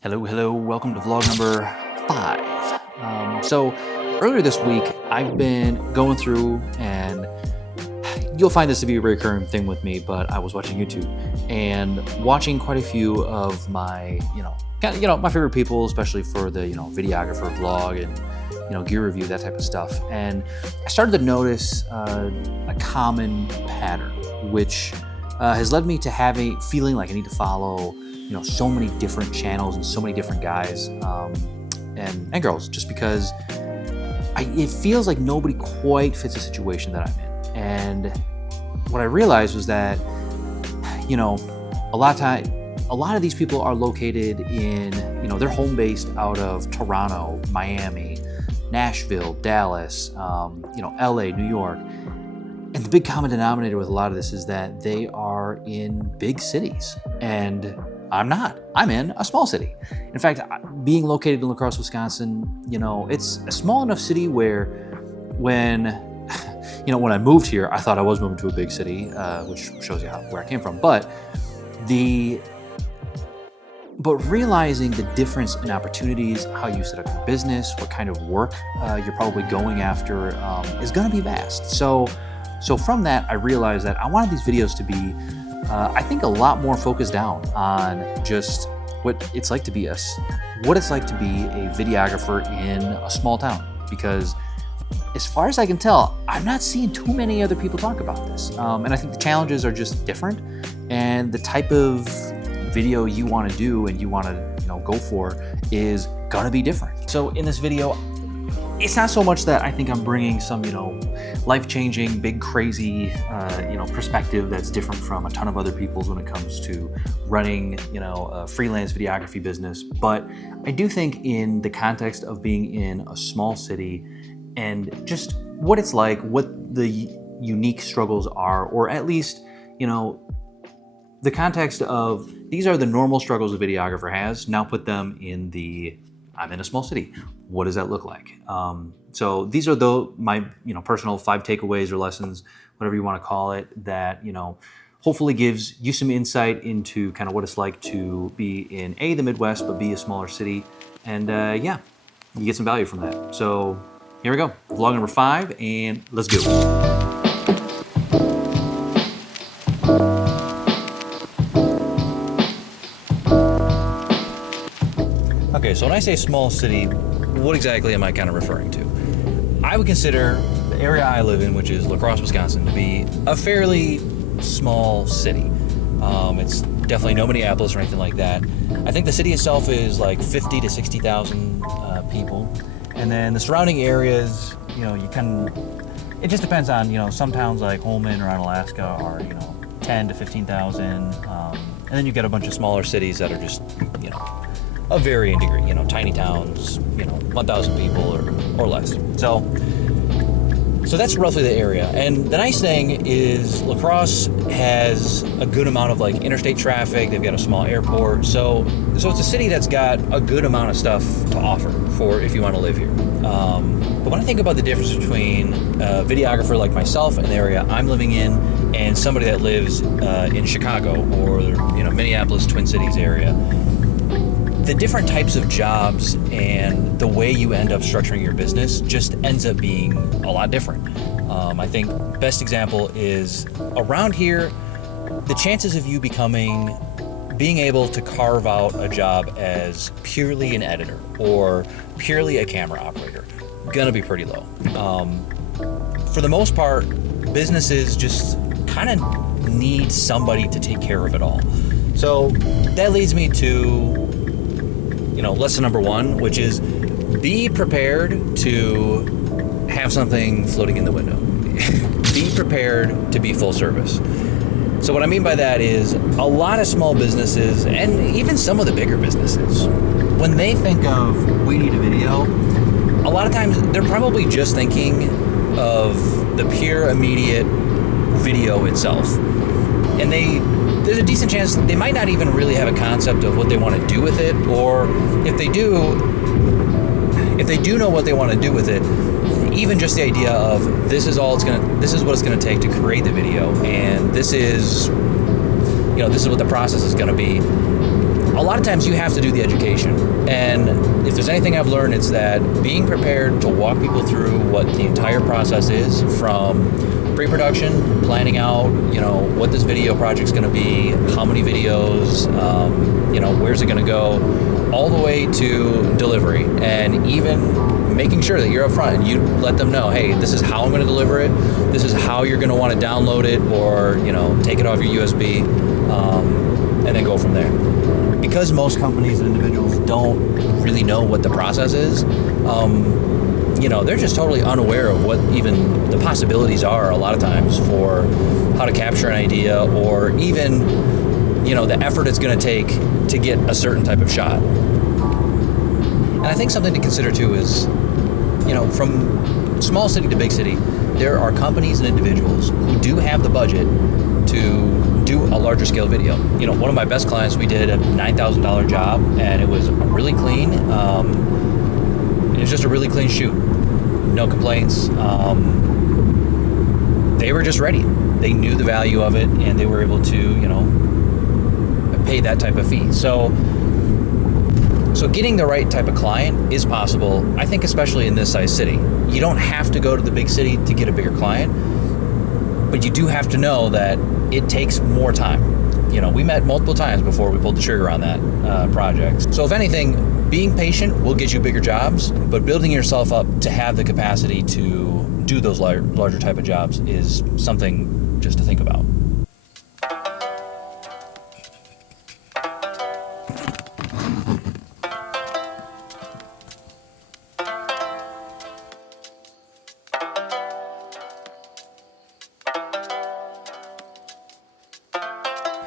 Hello, welcome to vlog number 5. So earlier this week, I've been going through, and you'll find this to be a recurring thing with me, but I was watching YouTube and watching quite a few of my, my favorite people, especially for the, videographer vlog and, gear review, that type of stuff. And I started to notice a common pattern, which has led me to feeling like I need to follow so many different channels and so many different guys and girls, just because it feels like nobody quite fits the situation that I'm in. And what I realized was that, a lot of these people are located in, they're home based out of Toronto, Miami, Nashville, Dallas, LA, New York. And the big common denominator with a lot of this is that they are in big cities, and I'm not. I'm in a small city. In fact, being located in Lacrosse, Wisconsin, it's a small enough city where when I moved here, I thought I was moving to a big city, which shows you where I came from. But realizing the difference in opportunities, how you set up your business, what kind of work you're probably going after is going to be vast. So from that, I realized that I wanted these videos to be I think a lot more focused down on just what it's like to be a videographer in a small town. Because as far as I can tell, I'm not seeing too many other people talk about this. And I think the challenges are just different, and the type of video you want to do and you want to go for is gonna be different. So in this video, it's not so much that I think I'm bringing some, life-changing, big, crazy, perspective that's different from a ton of other people's when it comes to running, a freelance videography business. But I do think in the context of being in a small city and just what it's like, what the unique struggles are, or at least, the context of these are the normal struggles a videographer has. Now put them in I'm in a small city. What does that look like? So these are my personal 5 takeaways or lessons, whatever you want to call it, that hopefully gives you some insight into kind of what it's like to be in the Midwest, but be a smaller city, and you get some value from that. So here we go, vlog number 5, and let's go. Okay, so when I say small city, what exactly am I kind of referring to? I would consider the area I live in, which is Lacrosse, Wisconsin, to be a fairly small city. It's definitely no Minneapolis or anything like that. I think the city itself is like 50 to 60,000 people. And then the surrounding areas, it just depends on, some towns like Holmen or Alaska are, 10 to 15,000. And then you get a bunch of smaller cities that are just, of varying degree, tiny towns, 1,000 people or less. So that's roughly the area. And the nice thing is Lacrosse has a good amount of interstate traffic. They've got a small airport. So it's a city that's got a good amount of stuff to offer for if you want to live here. But when I think about the difference between a videographer like myself in the area I'm living in and somebody that lives in Chicago or Minneapolis, Twin Cities area, the different types of jobs and the way you end up structuring your business just ends up being a lot different. I think best example is around here, the chances of you being able to carve out a job as purely an editor or purely a camera operator, gonna be pretty low. For the most part, businesses just kind of need somebody to take care of it all. So that leads me to lesson number 1, which is be prepared to have something floating in the window. Be prepared to be full service. So what I mean by that is a lot of small businesses, and even some of the bigger businesses, when they think of we need a video, a lot of times they're probably just thinking of the pure immediate video itself. And there's a decent chance they might not even really have a concept of what they want to do with it, or if they do know what they want to do with it, even just the idea of this is what it's gonna take to create the video, and this is what the process is gonna be. a lot of times you have to do the education. And if there's anything I've learned, it's that being prepared to walk people through what the entire process is, from pre-production, planning out, what this video project's going to be, how many videos, where's it going to go, all the way to delivery, and even making sure that you're upfront and you let them know, hey, this is how I'm going to deliver it, this is how you're going to want to download it, or take it off your USB, and then go from there. Because most companies and individuals don't really know what the process is, they're just totally unaware of what even the possibilities are a lot of times for how to capture an idea, or even the effort it's going to take to get a certain type of shot. And I think something to consider too is, from small city to big city, there are companies and individuals who do have the budget to do a larger scale video. One of my best clients, we did a $9,000 job, and it was really clean. It was just a really clean shoot. No complaints. They were just ready. They knew the value of it, and they were able to, pay that type of fee. So getting the right type of client is possible, I think, especially in this size city. You don't have to go to the big city to get a bigger client, but you do have to know that it takes more time. We met multiple times before we pulled the trigger on that project. So if anything, being patient will get you bigger jobs, but building yourself up to have the capacity to do those larger type of jobs is something just to think about.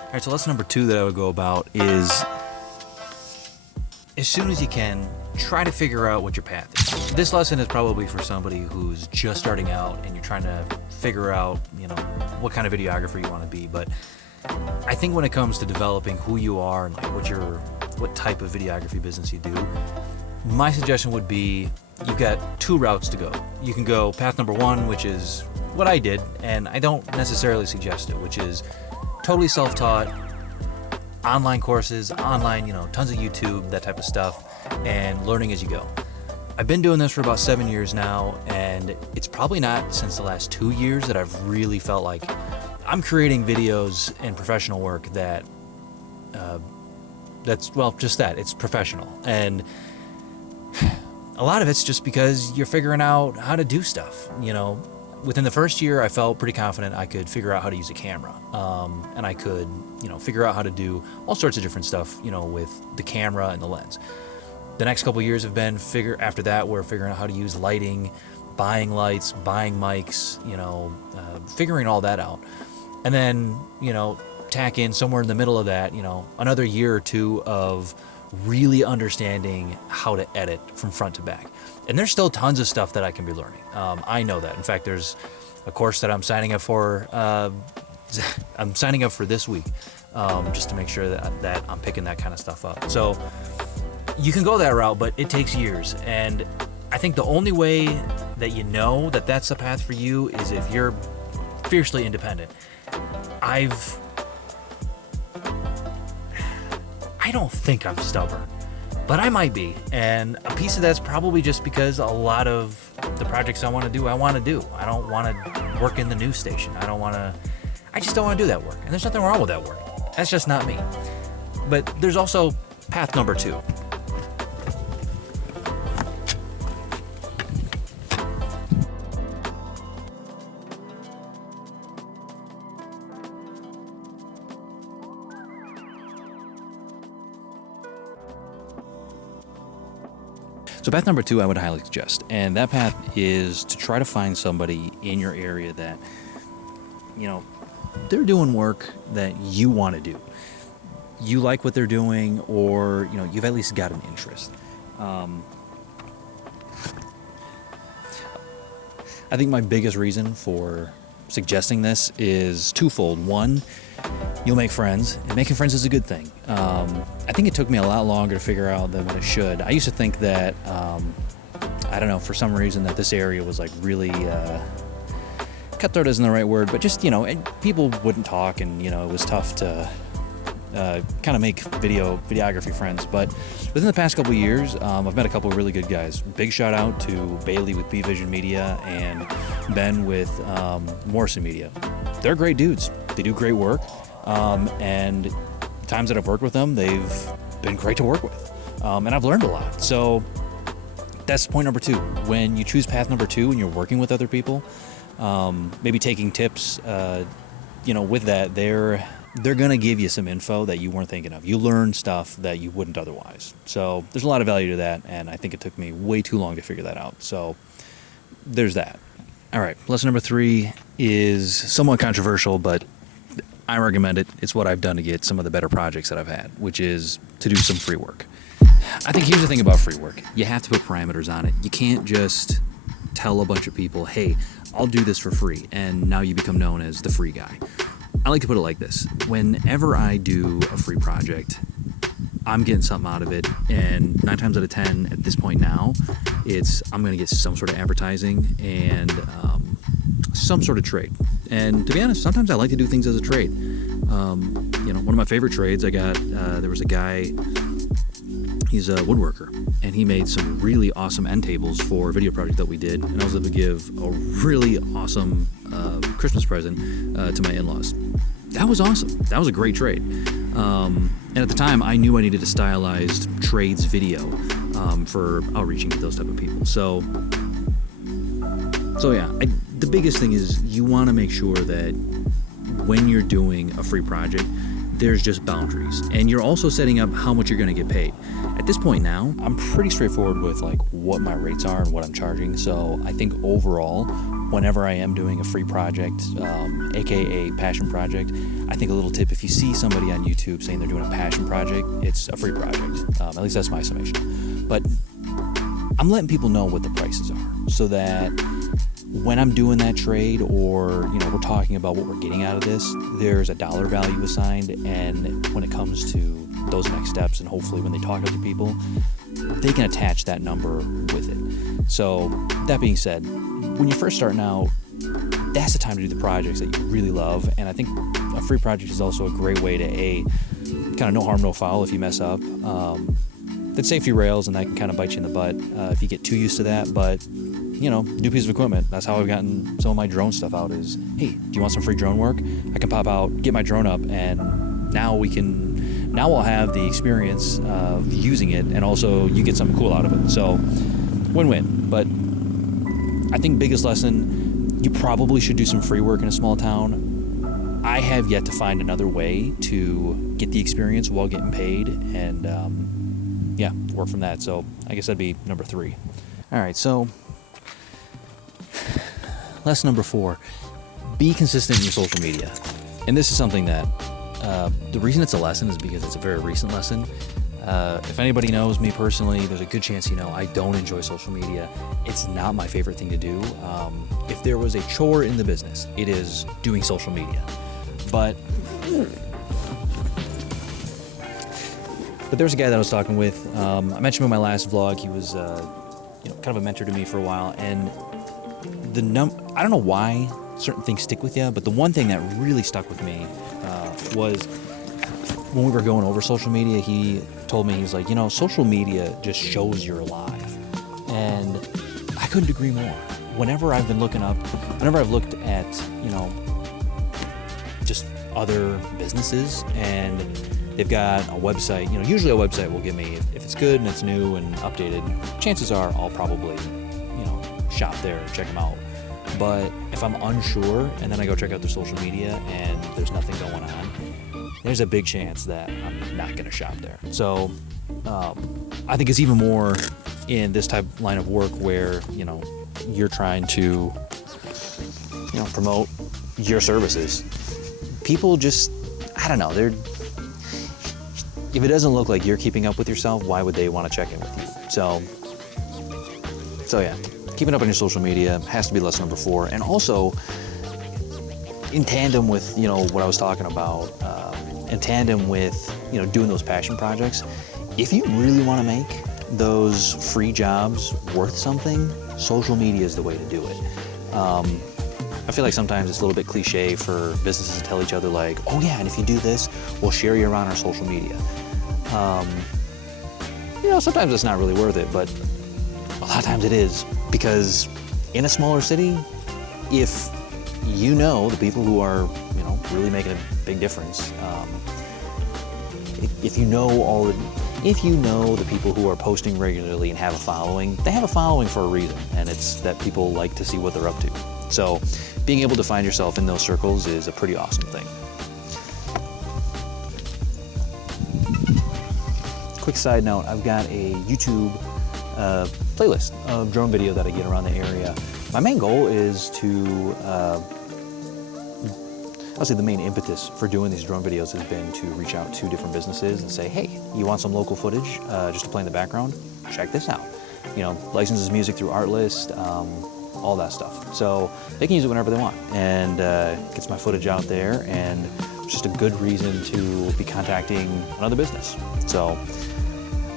All right, so lesson number 2 that I would go about is, as soon as you can, try to figure out what your path is. This lesson is probably for somebody who's just starting out and you're trying to figure out, what kind of videographer you want to be. But I think when it comes to developing who you are and what type of videography business you do, my suggestion would be you've got 2 routes to go. You can go path number 1, which is what I did, and I don't necessarily suggest it, which is totally self-taught, online courses, tons of YouTube, that type of stuff, and learning as you go. I've been doing this for about 7 years now, and it's probably not since the last 2 years that I've really felt like I'm creating videos and professional work that, it's professional. And a lot of it's just because you're figuring out how to do stuff, Within the first year, I felt pretty confident I could figure out how to use a camera, and I could, figure out how to do all sorts of different stuff, with the camera and the lens. The next couple years have been after that, we're figuring out how to use lighting, buying lights, buying mics, figuring all that out. And then, tack in somewhere in the middle of that, another year or 2 of really understanding how to edit from front to back. And there's still tons of stuff that I can be learning. I know that. In fact, there's a course that I'm signing up for. I'm signing up for this week, just to make sure that I'm picking that kind of stuff up. So you can go that route, but it takes years. And I think the only way that that that's the path for you is if you're fiercely independent. I don't think I'm stubborn, but I might be. And a piece of that's probably just because a lot of the projects I want to do. I don't want to work in the news station. I just don't want to do that work. And there's nothing wrong with that work. That's just not me. But there's also path number 2. So path number 2 I would highly suggest, and that path is to try to find somebody in your area that, they're doing work that you want to do. You like what they're doing, or, you've at least got an interest. I think my biggest reason for suggesting this is twofold. One, you'll make friends, and making friends is a good thing. I think it took me a lot longer to figure out than what it should. I used to think that, I don't know, for some reason that this area was like really, cutthroat isn't the right word, but just, people wouldn't talk, and, it was tough to kind of make videography friends. But within the past couple of years, I've met a couple of really good guys. Big shout out to Bailey with B Vision Media and Ben with Morrison Media. They're great dudes. They do great work, and times that I've worked with them, they've been great to work with, and I've learned a lot. So that's point number 2. When you choose path number 2 and you're working with other people, maybe taking tips, with that, they're going to give you some info that you weren't thinking of. You learn stuff that you wouldn't otherwise. So there's a lot of value to that, and I think it took me way too long to figure that out. So there's that. All right, lesson number 3 is somewhat controversial, but I recommend it. It's what I've done to get some of the better projects that I've had, which is to do some free work. I think here's the thing about free work. You have to put parameters on it. You can't just tell a bunch of people, hey, I'll do this for free, and now you become known as the free guy. I like to put it like this. Whenever I do a free project, I'm getting something out of it, and 9 times out of 10 at this point now, I'm going to get some sort of advertising and some sort of trade. And to be honest, sometimes I like to do things as a trade. One of my favorite trades I got, there was a guy, he's a woodworker, and he made some really awesome end tables for a video project that we did, and I was able to give a really awesome Christmas present to my in-laws. That was awesome. That was a great trade. And at the time, I knew I needed a stylized trades video for outreaching to those type of people. So yeah, the biggest thing is you want to make sure that when you're doing a free project, there's just boundaries, and you're also setting up how much you're going to get paid. At this point now, I'm pretty straightforward with like what my rates are and what I'm charging. So I think overall, whenever I am doing a free project, aka passion project, I think a little tip: if you see somebody on YouTube saying they're doing a passion project, it's a free project. At least that's my summation. But I'm letting people know what the prices are, so that when I'm doing that trade, or we're talking about what we're getting out of this, there's a dollar value assigned, and when it comes to those next steps, and hopefully when they talk to other people, they can attach that number with it. So that being said, when you're first starting out, that's the time to do the projects that you really love, and I think a free project is also a great way to kind of no harm, no foul if you mess up. That's safety rails, and that can kind of bite you in the butt if you get too used to that, but new piece of equipment. That's how I've gotten some of my drone stuff out is, hey, do you want some free drone work? I can pop out, get my drone up, and now I'll have the experience of using it, and also you get something cool out of it. So win-win. But I think biggest lesson, you probably should do some free work in a small town. I have yet to find another way to get the experience while getting paid, and work from that. So I guess that'd be number 3. All right, so lesson number 4, be consistent in your social media. And this is something that, the reason it's a lesson is because it's a very recent lesson. If anybody knows me personally, there's a good chance I don't enjoy social media. It's not my favorite thing to do. If there was a chore in the business, it is doing social media. But there's a guy that I was talking with. I mentioned him in my last vlog. He was kind of a mentor to me for a while, and I don't know why certain things stick with you, but the one thing that really stuck with me was when we were going over social media. He told me, he's like, social media just shows you're alive, and I couldn't agree more. Whenever I've looked at just other businesses, and they've got a website, usually a website will give me, if it's good and it's new and updated, chances are I'll probably shop there and check them out. But if I'm unsure and then I go check out their social media and there's nothing going on, there's a big chance that I'm not going to shop there. So I think it's even more in this type of line of work where you're trying to promote your services. People just, I don't know, if it doesn't look like you're keeping up with yourself, why would they want to check in with you? So yeah, keeping up on your social media has to be lesson number 4. And also, in tandem with, what I was talking about, in tandem with, doing those passion projects, if you really want to make those free jobs worth something, social media is the way to do it. I feel like sometimes it's a little bit cliche for businesses to tell each other like, oh yeah, and if you do this, we'll share you around our social media. You know, sometimes it's not really worth it, but a lot of times it is, because in a smaller city, if you know the people who are, you know, really making a big difference, if you know the people who are posting regularly and have a following, they have a following for a reason, and it's that people like to see what they're up to. So being able to find yourself in those circles is a pretty awesome thing. Quick side note, I've got a YouTube playlist of drone video that I get around the area. My main goal is to, I'll say the main impetus for doing these drone videos has been to reach out to different businesses and say, hey, you want some local footage just to play in the background? Check this out. You know, licenses music through Artlist, all that stuff. So they can use it whenever they want, and gets my footage out there, and it's just a good reason to be contacting another business. So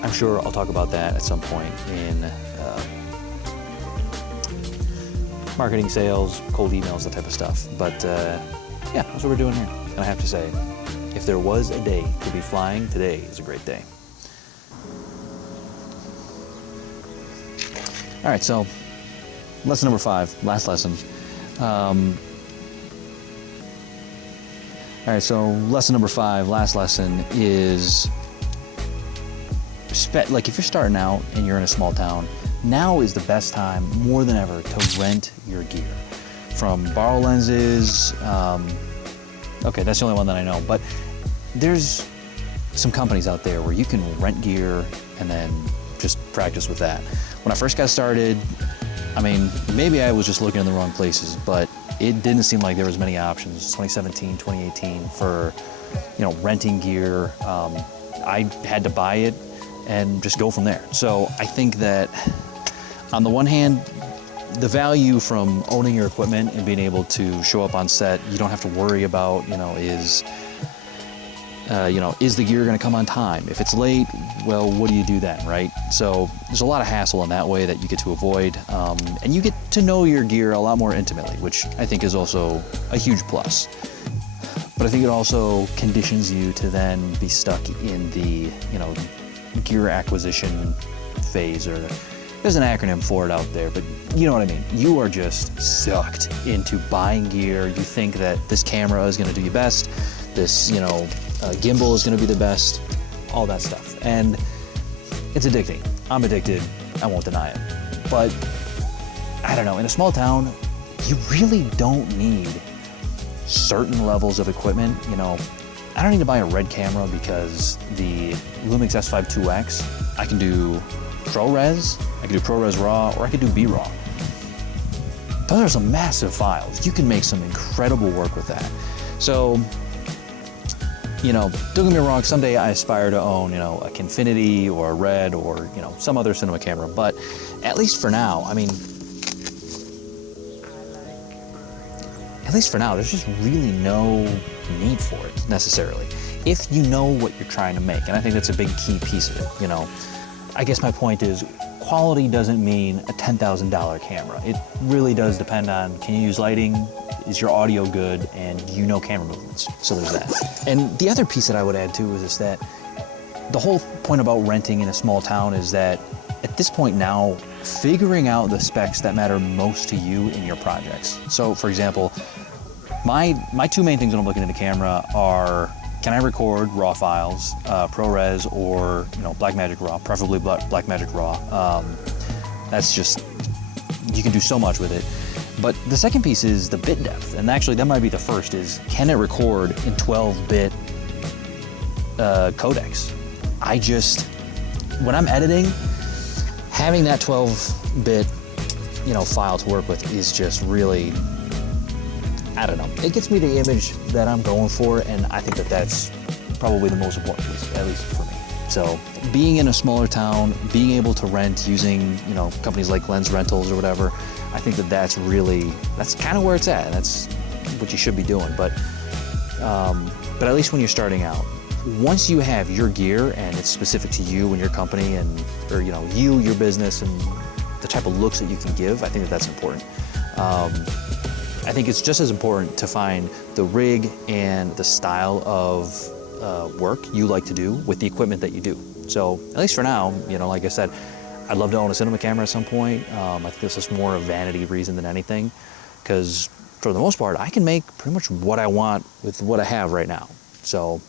I'm sure I'll talk about that at some point in marketing, sales, cold emails, that type of stuff. But yeah, that's what we're doing here. And I have to say, if there was a day to be flying, today is a great day. All right, so lesson number 5, last lesson. All right, so lesson number 5, last lesson is, like if you're starting out and you're in a small town, now is the best time, more than ever, to rent your gear. From borrow lenses, okay, that's the only one that I know, but there's some companies out there where you can rent gear and then just practice with that. When I first got started, I mean, maybe I was just looking in the wrong places, but it didn't seem like there was many options. 2017, 2018 for, you know, renting gear. I had to buy it and just go from there. So I think that on the one hand, the value from owning your equipment and being able to show up on set, you don't have to worry about, is the gear going to come on time? If it's late, well, what do you do then, right? So there's a lot of hassle in that way that you get to avoid, and you get to know your gear a lot more intimately, which I think is also a huge plus. But I think it also conditions you to then be stuck in the, gear acquisition phase, or there's an acronym for it out there, but you know what I mean. You are just sucked into buying gear. You think that this camera is going to do you best, this, gimbal is going to be the best, all that stuff. And it's addicting. I'm addicted. I won't deny it. But I don't know, in a small town, you really don't need certain levels of equipment. I don't need to buy a red camera because the Lumix S5 IIX, I can do ProRes, I can do ProRes RAW, or I can do B-RAW. Those are some massive files. You can make some incredible work with that. So, don't get me wrong, someday I aspire to own, a Kinfinity or a Red or, some other cinema camera, but at least for now, there's just really no need for it necessarily, if you know what you're trying to make. And I think that's a big key piece of it, I guess my point is, quality doesn't mean a $10,000 camera. It really does depend on, can you use lighting? Is your audio good? And do you know camera movements? So there's that. And the other piece that I would add too is that the whole point about renting in a small town is that at this point now, figuring out the specs that matter most to you in your projects. So for example, my two main things when I'm looking at a camera are, can I record RAW files, ProRes or Blackmagic RAW, preferably Blackmagic RAW. That's just, you can do so much with it. But the second piece is the bit depth, and actually that might be the first, is can it record in 12-bit codecs? When I'm editing, having that 12-bit file to work with is just really, I don't know, it gets me the image that I'm going for, and I think that that's probably the most important piece, at least for me. So being in a smaller town, being able to rent using, companies like Lens Rentals or whatever, I think that that's kind of where it's at. That's what you should be doing. But at least when you're starting out, once you have your gear and it's specific to you and your company or your business and the type of looks that you can give, I think that that's important. I think it's just as important to find the rig and the style of work you like to do with the equipment that you do. So at least for now, you know, like I said, I'd love to own a cinema camera at some point. I think this is more a vanity reason than anything, because for the most part, I can make pretty much what I want with what I have right now. So,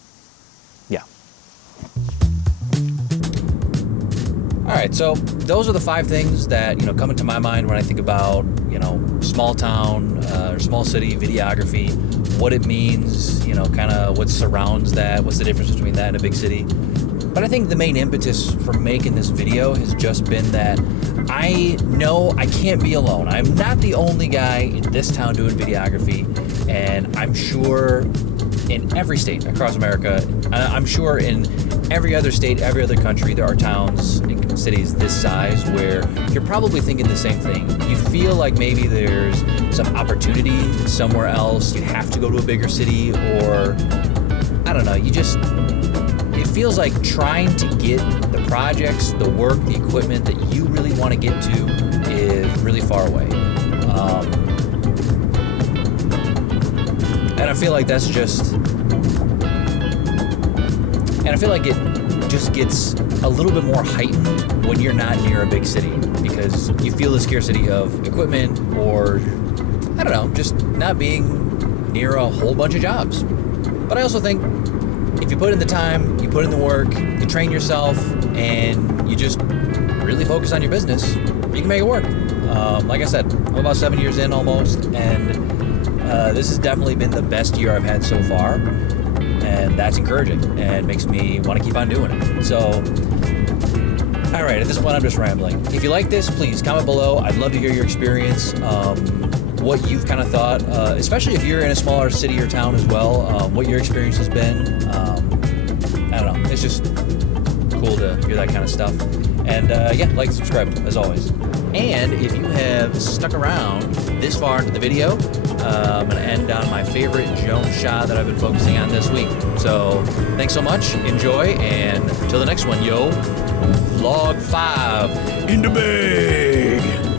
yeah. All right, so those are the 5 things that, you know, come into my mind when I think about, you know, small town or small city videography, what it means, you know, kind of what surrounds that, what's the difference between that and a big city. But I think the main impetus for making this video has just been that I know I can't be alone. I'm not the only guy in this town doing videography, and I'm sure in every state across America, I'm sure in every other state, every other country, there are towns and cities this size where you're probably thinking the same thing. You feel like maybe there's some opportunity somewhere else, you have to go to a bigger city, or I don't know, it feels like trying to get the projects, the work, the equipment that you really want to get to is really far away. And I feel like that's just, and I feel like it just gets a little bit more heightened when you're not near a big city, because you feel the scarcity of equipment, or I don't know, just not being near a whole bunch of jobs. But I also think if you put in the time, you put in the work, you train yourself, and you just really focus on your business, you can make it work. Like I said, I'm about 7 years in almost, and this has definitely been the best year I've had so far, and that's encouraging and makes me want to keep on doing it. So, all right, at this point I'm just rambling. If you like this, please comment below. I'd love to hear your experience, what you've kind of thought, especially if you're in a smaller city or town as well, what your experience has been. I don't know, it's just cool to hear that kind of stuff. And yeah, like and subscribe as always. And if you have stuck around this far into the video, I'm going to end on my favorite Joan shot that I've been focusing on this week. So thanks so much, enjoy, and until the next one, yo, vlog 5 in the bag.